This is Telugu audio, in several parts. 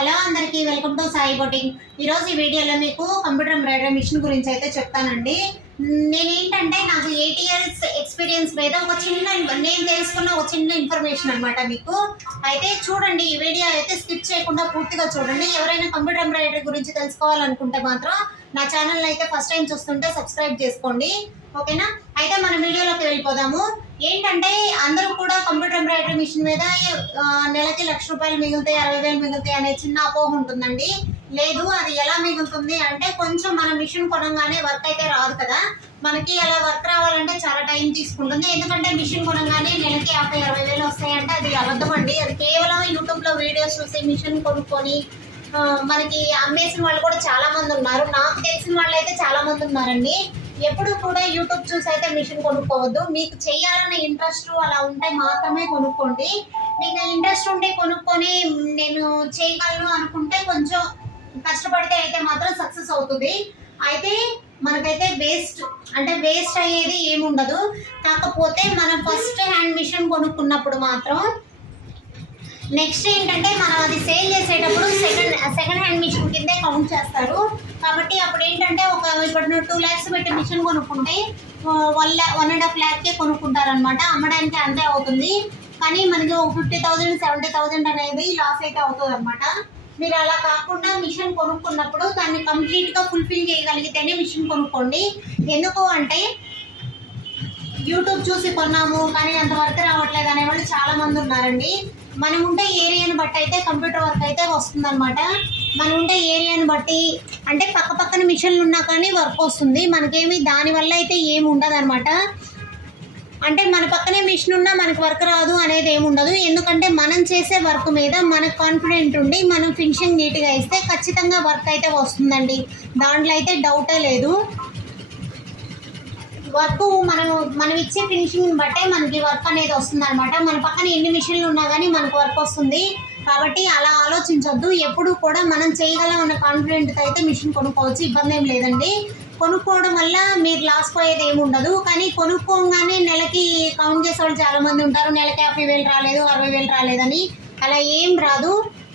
హలో అందరికీ వెల్కమ్ టు సాయి బోటింగ్. ఈరోజు ఈ వీడియోలో మీకు కంప్యూటర్ ఎంబ్రాయిడరీ మిషన్ గురించి అయితే చెప్తానండి. నేనేంటంటే నాకు 8 ఇయర్స్ ఎక్స్పీరియన్స్ మీద నేను తెలుసుకున్న ఒక చిన్న ఇన్ఫర్మేషన్ అనమాట మీకు. అయితే చూడండి, ఈ వీడియో అయితే స్కిప్ చేయకుండా పూర్తిగా చూడండి. ఎవరైనా కంప్యూటర్ ఎంబ్రాయిడరీ గురించి తెలుసుకోవాలనుకుంటే మాత్రం నా ఛానల్ అయితే ఫస్ట్ టైం చూస్తుంటే సబ్స్క్రైబ్ చేసుకోండి, ఓకేనా? అయితే మన వీడియోలోకి వెళ్ళిపోదాము. ఏంటంటే అందరూ కూడా కంప్యూటర్ ఎంబ్రాయిడరీ మిషన్ మీద నెలకి ₹1,00,000 మిగులుతాయి, 60,000 మిగులుతాయి అనే చిన్న అపోహ ఉంటుందండి. లేదు, అది ఎలా మిగులుతుంది అంటే కొంచెం మన మిషన్ కొనగానే వర్క్ అయితే రాదు కదా. మనకి అలా వర్క్ రావాలంటే చాలా టైం తీసుకుంటుంది. ఎందుకంటే మిషన్ కొనగానే నెలకి 50,000-60,000 వస్తాయంటే అది అబద్ధం అండి. అది కేవలం యూట్యూబ్లో వీడియోస్ చూసి మిషన్ కొనుక్కొని మనకి అమ్మేసిన వాళ్ళు కూడా చాలా మంది ఉన్నారు. నాకు తెలిసిన వాళ్ళు అయితే చాలా మంది ఉన్నారండి. ఎప్పుడు కూడా యూట్యూబ్ చూసి అయితే మిషన్ కొనుక్కోవద్దు. మీకు చేయాలన్న ఇంట్రెస్ట్ అలా ఉంటే మాత్రమే కొనుక్కోండి. మీకు ఇంట్రెస్ట్ ఉండి కొనుక్కొని నేను చేయగలను అనుకుంటే కొంచెం కష్టపడితే అయితే మాత్రం సక్సెస్ అవుతుంది. అయితే మనకైతే వేస్ట్ అయ్యేది ఏముండదు. కాకపోతే మనం ఫస్ట్ హ్యాండ్ మిషన్ కొనుక్కున్నప్పుడు మాత్రం నెక్స్ట్ ఏంటంటే మనం అది సేల్ చేసేటప్పుడు సెకండ్ హ్యాండ్ మిషన్ కిందే కౌంట్ చేస్తారు. కాబట్టి అప్పుడు ఏంటంటే ఇప్పుడు 2 lakhs పెట్టి మిషన్ కొనుక్కుంటే 1.5 lakhకే కొనుక్కుంటారనమాట. అమ్మడానికి అంతే అవుతుంది. కానీ మనకి 50,000 70,000 అనేది లాస్ అయితే అవుతుంది అనమాట. మీరు అలా కాకుండా మిషన్ కొనుక్కున్నప్పుడు దాన్ని కంప్లీట్గా ఫుల్ఫిల్ చేయగలిగితేనే మిషన్ కొనుక్కోండి. ఎందుకు అంటే యూట్యూబ్ చూసి కొన్నాము కానీ అంత వర్క్ రావట్లేదు అనేవాళ్ళు చాలా మంది ఉన్నారండి. మనం ఉండే ఏరియాని బట్టి అయితే కంప్యూటర్ వర్క్ అయితే వస్తుందన్నమాట. మనం ఉండే ఏరియాని బట్టి అంటే పక్కన మిషన్లు ఉన్నా కానీ వర్క్ వస్తుంది. మనకేమి దానివల్ల అయితే ఏమి ఉండదు అనమాట. అంటే మన పక్కనే మిషన్ ఉన్నా మనకు వర్క్ రాదు అనేది ఏమి ఉండదు. ఎందుకంటే మనం చేసే వర్క్ మీద మనకు కాన్ఫిడెంట్ ఉండి మనం ఫినిషింగ్ నీట్గా ఇస్తే ఖచ్చితంగా వర్క్ అయితే వస్తుందండి. దాంట్లో అయితే డౌటే లేదు. వర్క్ మనం ఇచ్చే ఫినిషింగ్ బట్టే మనకి వర్క్ అనేది వస్తుంది అనమాట. మన పక్కన ఎన్ని మిషన్లు ఉన్నా కానీ మనకు వర్క్ వస్తుంది. కాబట్టి అలా ఆలోచించొద్దు. ఎప్పుడు కూడా మనం చేయగలం అన్న కాన్ఫిడెంట్తో అయితే మిషన్ కొనుక్కోవచ్చు, ఇబ్బంది ఏం లేదండి. కొనుక్కోవడం వల్ల మీరు లాస్ పోయేది ఏమి ఉండదు. కానీ కొనుక్కోగానే నెలకి కౌంట్ చేసే వాళ్ళు చాలామంది ఉంటారు. నెలకి 50,000 రాలేదు, 60,000 రాలేదని. అలా ఏం రాదు.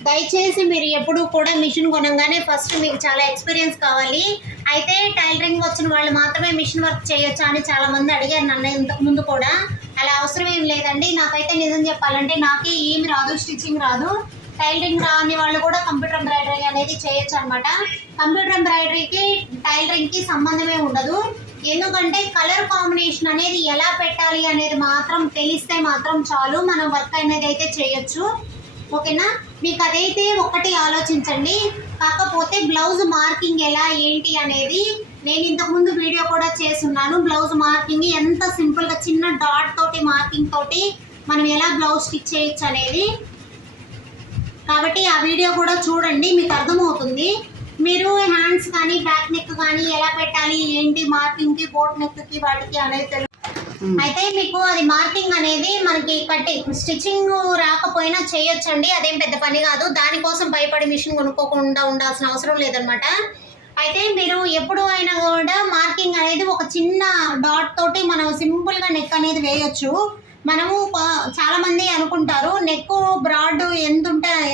దయచేసి మీరు ఎప్పుడు కూడా మిషన్ కొనగానే ఫస్ట్ మీకు చాలా ఎక్స్పీరియన్స్ కావాలి. అయితే టైలరింగ్ వచ్చిన వాళ్ళు మాత్రమే మిషన్ వర్క్ చేయొచ్చా అని చాలామంది అడిగారు నన్ను ఇంతకుముందు కూడా. అలా అవసరం ఏం లేదండి. నాకైతే నిజం చెప్పాలంటే నాకే ఏమి రాదు, స్టిచ్చింగ్ రాదు. టైలరింగ్ రాని వాళ్ళు కూడా కంప్యూటర్ ఎంబ్రాయిడరీ అనేది చేయొచ్చు అనమాట. కంప్యూటర్ ఎంబ్రాయిడరీకి టైలరింగ్కి సంబంధమే ఉండదు. ఎందుకంటే కలర్ కాంబినేషన్ అనేది ఎలా పెట్టాలి అనేది మాత్రం తెలిస్తే మాత్రం చాలు, మనం వర్క్ అనేది అయితే చేయొచ్చు, ఓకేనా? మీకు అదైతే ఒకటి ఆలోచించండి. కాకపోతే బ్లౌజ్ మార్కింగ్ ఎలా ఏంటి అనేది నేను ఇంతకుముందు వీడియో కూడా చేస్తున్నాను. బ్లౌజ్ మార్కింగ్ ఎంత సింపుల్గా చిన్న డాట్ తోటి మార్కింగ్ తోటి మనం ఎలా బ్లౌజ్ స్టిచ్ చేయొచ్చు అనేది. కాబట్టి ఆ వీడియో కూడా చూడండి, మీకు అర్థమవుతుంది. మీరు హ్యాండ్స్ కానీ బ్యాక్ నెక్ కానీ ఎలా పెట్టాలి ఏంటి మార్కింగ్కి, బోట్ నెక్కి వాటికి అనేది అయితే మీకు అది మార్కింగ్ అనేది మనకి స్టిచ్చింగ్ రాకపోయినా చేయొచ్చండి. అదేం పెద్ద పని కాదు. దానికోసం భయపడి మిషన్ కొనుక్కోకుండా ఉండాల్సిన అవసరం లేదనమాట. అయితే మీరు ఎప్పుడు అయినా కూడా మార్కింగ్ అనేది ఒక చిన్న డాట్ తోటి మనం సింపుల్గా నెక్ అనేది వేయొచ్చు. మనము చాలామంది అనుకుంటారు నెక్ బ్రాడ్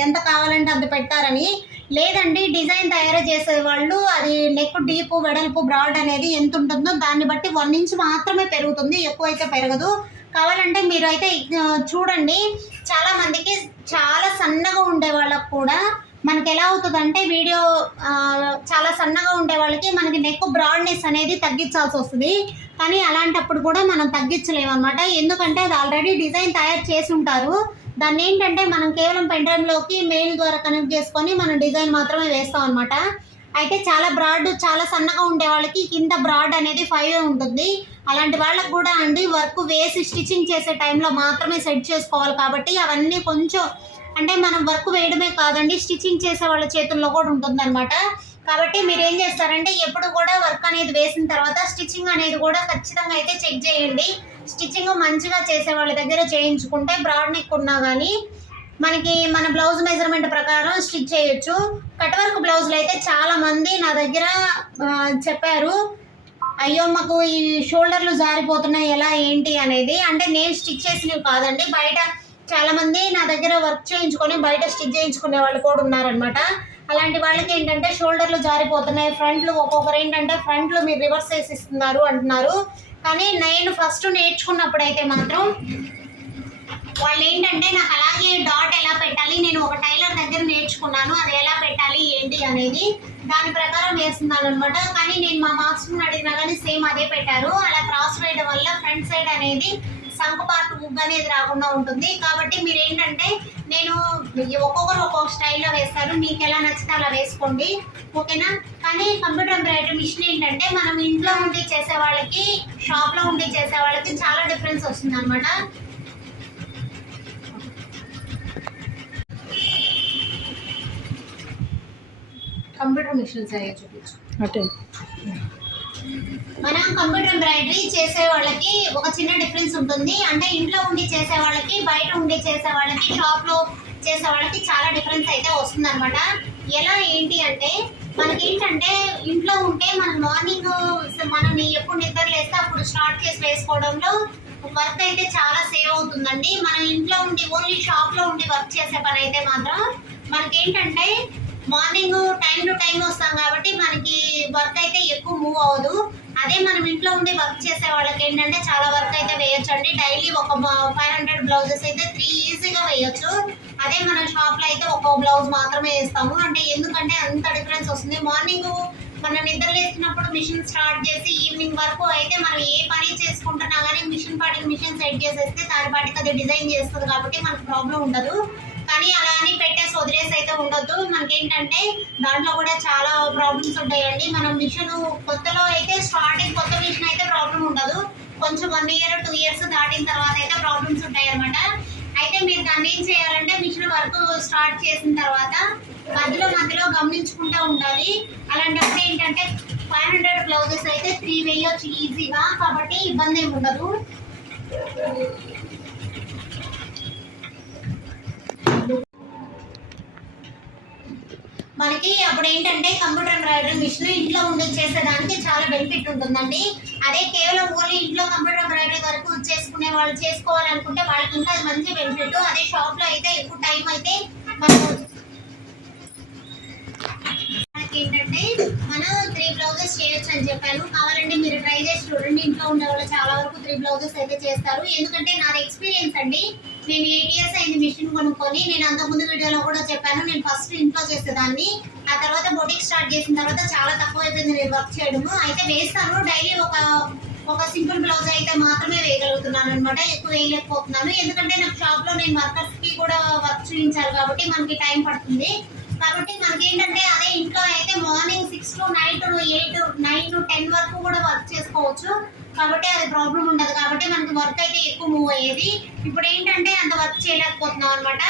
ఎంత కావాలంటే అంత పెట్టారని. లేదండి, డిజైన్ తయారు చేసే వాళ్ళు అది నెక్ డీప్, వెడల్పు, బ్రాడ్ అనేది ఎంత ఉంటుందో దాన్ని బట్టి 1 inch మాత్రమే పెరుగుతుంది, ఎక్కువ అయితే పెరగదు. కావాలంటే మీరు అయితే చూడండి. చాలామందికి చాలా సన్నగా ఉండే వాళ్ళకు కూడా మనకి ఎలా అవుతుందంటే వీడియో చాలా సన్నగా ఉండే వాళ్ళకి మనకి నెక్ బ్రాడ్నెస్ అనేది తగ్గించాల్సి వస్తుంది. కానీ అలాంటప్పుడు కూడా మనం తగ్గించలేము అనమాట. ఎందుకంటే అది ఆల్రెడీ డిజైన్ తయారు చేసి ఉంటారు. దాన్ని ఏంటంటే మనం కేవలం పెన్డ్రైవ్లోకి మెయిల్ ద్వారా కనెక్ట్ చేసుకొని మనం డిజైన్ మాత్రమే వేస్తాం అనమాట. అయితే చాలా సన్నగా ఉండే వాళ్ళకి కింద బ్రాడ్ అనేది 5 ఉంటుంది. అలాంటి వాళ్ళకు కూడా అండి వర్క్ వేసి స్టిచ్చింగ్ చేసే టైంలో మాత్రమే సెట్ చేసుకోవాలి. కాబట్టి అవన్నీ కొంచెం అంటే మనం వర్క్ వేయడమే కాదండి, స్టిచ్చింగ్ చేసే వాళ్ళ చేతుల్లో కూడా ఉంటుందన్నమాట. కాబట్టి మీరు ఏం చేస్తారంటే ఎప్పుడు కూడా వర్క్ అనేది వేసిన తర్వాత స్టిచ్చింగ్ అనేది కూడా ఖచ్చితంగా అయితే చెక్ చేయండి. స్టిచ్చింగ్ మంచిగా చేసే వాళ్ళ దగ్గర చేయించుకుంటే బ్రాడ్ నెక్ ఉన్నా కానీ మనకి మన బ్లౌజ్ మెజర్మెంట్ ప్రకారం స్టిచ్ చేయొచ్చు. కట్ వర్క్ బ్లౌజులు అయితే చాలామంది నా దగ్గర చెప్పారు, అయ్యో మాకు ఈ షోల్డర్లు జారిపోతున్నాయి ఎలా ఏంటి అనేది. అంటే నేను స్టిచ్ చేసినవి కాదండి, బయట చాలా మంది నా దగ్గర వర్క్ చేయించుకొని బయట స్టిచ్ చేయించుకునే వాళ్ళు కూడా ఉన్నారనమాట. అలాంటి వాళ్ళకి ఏంటంటే షోల్డర్లు జారిపోతున్నాయి, ఫ్రంట్లు ఒక్కొక్కరు ఏంటంటే ఫ్రంట్లు మీరు రివర్స్ వేసి ఇస్తున్నారు అంటున్నారు. కానీ నేను ఫస్ట్ నేర్చుకున్నప్పుడు అయితే మాత్రం వాళ్ళు ఏంటంటే నాకు అలాగే డాట్ ఎలా పెట్టాలి, నేను ఒక టైలర్ దగ్గర నేర్చుకున్నాను, అది ఎలా పెట్టాలి ఏంటి అనేది దాని ప్రకారం వేస్తున్నాను అనమాట. కానీ నేను మా మాస్టర్ని అడిగినా కానీ సేమ్ అదే పెట్టారు. అలా క్రాస్ వేయడం వల్ల ఫ్రంట్ సైడ్ అనేది సంకు పార్ట్ ఉగ్ అనేది రాకుండా ఉంటుంది. కాబట్టి మీరు ఏంటంటే నేను ఒక్కొక్కరు ఒక్కొక్క స్టైల్లో వేస్తారు, మీకు ఎలా నచ్చితే అలా వేసుకోండి, ఓకేనా. కానీ కంప్యూటర్ ఎంబ్రాయిడరీ మిషన్ ఏంటంటే మనం ఇంట్లో ఉండి చేసే వాళ్ళకి షాప్లో ఉండి చేసే వాళ్ళకి చాలా డిఫరెన్స్ వస్తుంది అనమాట. కంప్యూటర్ మిషన్స్ అయ్యే చూపించు. మనం కంప్యూటర్ ఎంబ్రాయిడరీ చేసే వాళ్ళకి ఒక చిన్న డిఫరెన్స్ ఉంటుంది. అంటే ఇంట్లో ఉండి చేసే వాళ్ళకి, బయట ఉండి చేసే వాళ్ళకి, షాప్లో చేసే వాళ్ళకి చాలా డిఫరెన్స్ అయితే వస్తుంది అనమాట. ఎలా ఏంటి అంటే మనకి ఏంటంటే ఇంట్లో ఉంటే మనం మార్నింగ్ మనం ఎప్పుడు నిద్ర లేస్తే అప్పుడు స్టార్ట్ చేసి వేసుకోవడంలో వర్క్ అయితే చాలా సేవ్ అవుతుందండి. మనం ఇంట్లో ఉండి ఓన్లీ షాప్లో ఉండి వర్క్ చేసే పని అయితే మాత్రం మనకేంటంటే మార్నింగ్ టైం టు టైం వస్తాం కాబట్టి మనకి వర్క్ అయితే ఎక్కువ మూవ్ అవ్వదు. అదే మనం ఇంట్లో ఉండి వర్క్ చేసే వాళ్ళకి ఏంటంటే చాలా వర్క్ అయితే వేయొచ్చు అండి. డైలీ ఒక 500 బ్లౌజెస్ అయితే 3 ఈజీగా వేయొచ్చు. అదే మన షాప్లో అయితే ఒక బ్లౌజ్ మాత్రమే వేస్తాము. అంటే ఎందుకంటే అంత డిఫరెన్స్ వస్తుంది. మార్నింగ్ మనం నిద్ర లేచినప్పుడు మిషన్ స్టార్ట్ చేసి ఈవినింగ్ వరకు అయితే మనం ఏ పని చేసుకుంటున్నా కానీ మిషన్ పాటికి మిషన్ సెట్ చేసేస్తే దాని పాటికి అది డిజైన్ చేస్తుంది కాబట్టి మనకు ప్రాబ్లం ఉండదు. కానీ అలా అని పెట్టేసి వదిలేసి అయితే ఉండొద్దు. మనకేంటంటే దాంట్లో కూడా చాలా ప్రాబ్లమ్స్ ఉంటాయండి. మనం మిషన్ కొత్తలో అయితే స్టార్టింగ్ కొత్త మిషన్ అయితే ప్రాబ్లం ఉండదు. కొంచెం 1 ఇయర్ 2 ఇయర్స్ దాటిన తర్వాత అయితే ప్రాబ్లమ్స్ ఉంటాయి అనమాట. అయితే మీరు దాన్ని ఏం చేయాలంటే మిషన్ వర్క్ స్టార్ట్ చేసిన తర్వాత మధ్యలో గమనించుకుంటూ ఉండాలి. అలాంటప్పుడు ఏంటంటే 500 బ్లౌజెస్ అయితే 3 వేయొచ్చు ఈజీగా, కాబట్టి ఇబ్బంది ఏమి ఉండదు. మనకి అప్పుడు ఏంటంటే కంప్యూటర్ ఎంబ్రాయిడరీ మిషన్ ఇంట్లో ఉండి చేసేదానికి చాలా బెనిఫిట్ ఉంటుందండి. అదే కేవలం ఓన్లీ ఇంట్లో కంప్యూటర్ ఎంబ్రాయిడరీ వరకు చేసుకునే వాళ్ళు చేసుకోవాలనుకుంటే వాళ్ళకి ఇంకా అది మంచి బెనిఫిట్. అదే షాప్లో అయితే ఎక్కువ టైం అయితే మనకి ఏంటంటే మనం 3 బ్లౌజెస్ చేయొచ్చు అని చెప్పాను. కావాలంటే మీరు ట్రై చేసి చూడండి. ఇంట్లో ఉండే వాళ్ళు చాలా వరకు 3 బ్లౌజెస్ అయితే చేస్తారు. ఎందుకంటే నాది ఎక్స్పీరియన్స్ అండి. నేను 8 ఇయర్స్ అయింది మిషన్ కొనుక్కొని. నేను అంతకుముందు వీడియోలో కూడా చెప్పాను, నేను ఫస్ట్ ఇంట్లో చేసేదాన్ని. ఆ తర్వాత బొటిక్ స్టార్ట్ చేసిన తర్వాత చాలా తక్కువ అయిపోయింది నేను వర్క్ చేయడము. అయితే వేస్తాను డైలీ ఒక సింపుల్ బ్లౌజ్ అయితే మాత్రమే వేయగలుగుతున్నాను అనమాట. ఎక్కువ వేయలేకపోతున్నాను ఎందుకంటే నాకు షాప్లో నేను వర్కర్స్కి కూడా వర్క్ చేయించాలి కాబట్టి మనకి టైం పడుతుంది. కాబట్టి మనకి ఏంటంటే అదే ఇంట్లో అయితే మార్నింగ్ 6 to నైట్ 8 9 to 10 వరకు కూడా వర్క్ చేసుకోవచ్చు. కాబట్టి అది ప్రాబ్లం ఉండదు. కాబట్టి మనకి వర్క్ అయితే ఎక్కువ మూవ్ అయ్యేది. ఇప్పుడు ఏంటంటే అంత వర్క్ చేయలేకపోతున్నాం అనమాట.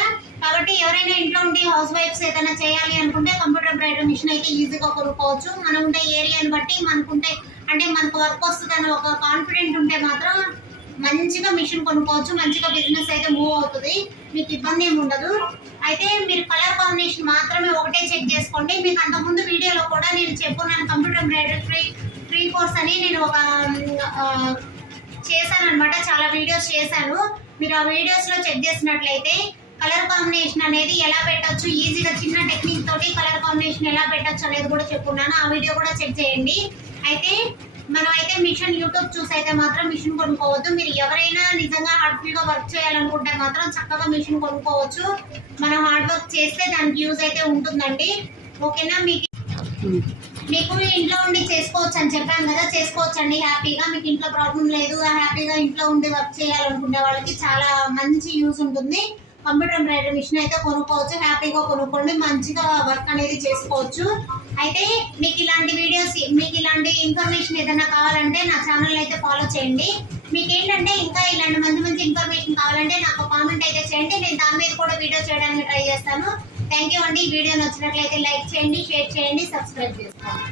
కాబట్టి ఎవరైనా ఇంట్లో ఉండి హౌస్ వైఫ్స్ ఏదైనా చేయాలి అనుకుంటే కంప్యూటర్ ఎంబ్రాయిడరీ మిషన్ అయితే ఈజీగా కొనుక్కోవచ్చు. మనం ఉండే ఏరియాని బట్టి మనకుంటే అంటే మనకు వర్క్ వస్తుందని ఒక కాన్ఫిడెంట్ ఉంటే మాత్రం మంచిగా మిషన్ కొనుక్కోవచ్చు. మంచిగా బిజినెస్ అయితే మూవ్ అవుతుంది, మీకు ఇబ్బంది ఏమి ఉండదు. అయితే మీరు కలర్ కాంబినేషన్ మాత్రమే ఒకటే చెక్ చేసుకోండి. మీకు అంతకుముందు వీడియోలో కూడా నేను చెప్పున్నాను కంప్యూటర్ ఎంబ్రాయిడరీ ఫ్రీ కోర్స్ అని నేను ఒక చేశాను అనమాట. చాలా వీడియోస్ చేశాను. మీరు ఆ వీడియోస్లో చెక్ చేసినట్లయితే కలర్ కాంబినేషన్ అనేది ఎలా పెట్టచ్చు, ఈజీగా చిన్న టెక్నిక్ తోటి కలర్ కాంబినేషన్ ఎలా పెట్టచ్చు అనేది కూడా చెప్పున్నాను. ఆ వీడియో కూడా చెక్ చేయండి. అయితే మనం అయితే మిషన్ యూట్యూబ్ చూసి అయితే మాత్రం మిషన్ కొనుక్కోవద్దు. మీరు ఎవరైనా నిజంగా హార్డ్ఫుల్గా వర్క్ చేయాలనుకుంటే మాత్రం చక్కగా మిషన్ కొనుక్కోవచ్చు. మనం హార్డ్ వర్క్ చేస్తే దానికి యూజ్ అయితే ఉంటుందండి, ఓకేనా. మీకు ఇంట్లో ఉండి చేసుకోవచ్చు అని చెప్పాను కదా, చేసుకోవచ్చు అండి హ్యాపీగా. మీకు ఇంట్లో ప్రాబ్లం లేదు, హ్యాపీగా ఇంట్లో ఉండి వర్క్ చేయాలనుకునే వాళ్ళకి చాలా మంచి యూజ్ ఉంటుంది. కంప్యూటర్ ఎంబ్రాయిడరీ మిషన్ అయితే కొనుక్కోవచ్చు, హ్యాపీగా కొనుక్కోండి, మంచిగా వర్క్ అనేది చేసుకోవచ్చు. అయితే మీకు ఇలాంటి వీడియోస్, మీకు ఇలాంటి ఇన్ఫర్మేషన్ ఏదైనా కావాలంటే నా ఛానల్ అయితే ఫాలో చేయండి. మీకు ఏంటంటే ఇంకా ఇలాంటి మంచి ఇన్ఫర్మేషన్ కావాలంటే నాకు కామెంట్ అయితే చేయండి. నేను దాని మీద కూడా వీడియో చేయడానికి ట్రై చేస్తాను. థ్యాంక్ యూ అండి. ఈ వీడియో నచ్చినట్లయితే లైక్ చేయండి, షేర్ చేయండి, సబ్స్క్రైబ్ చేసుకోండి.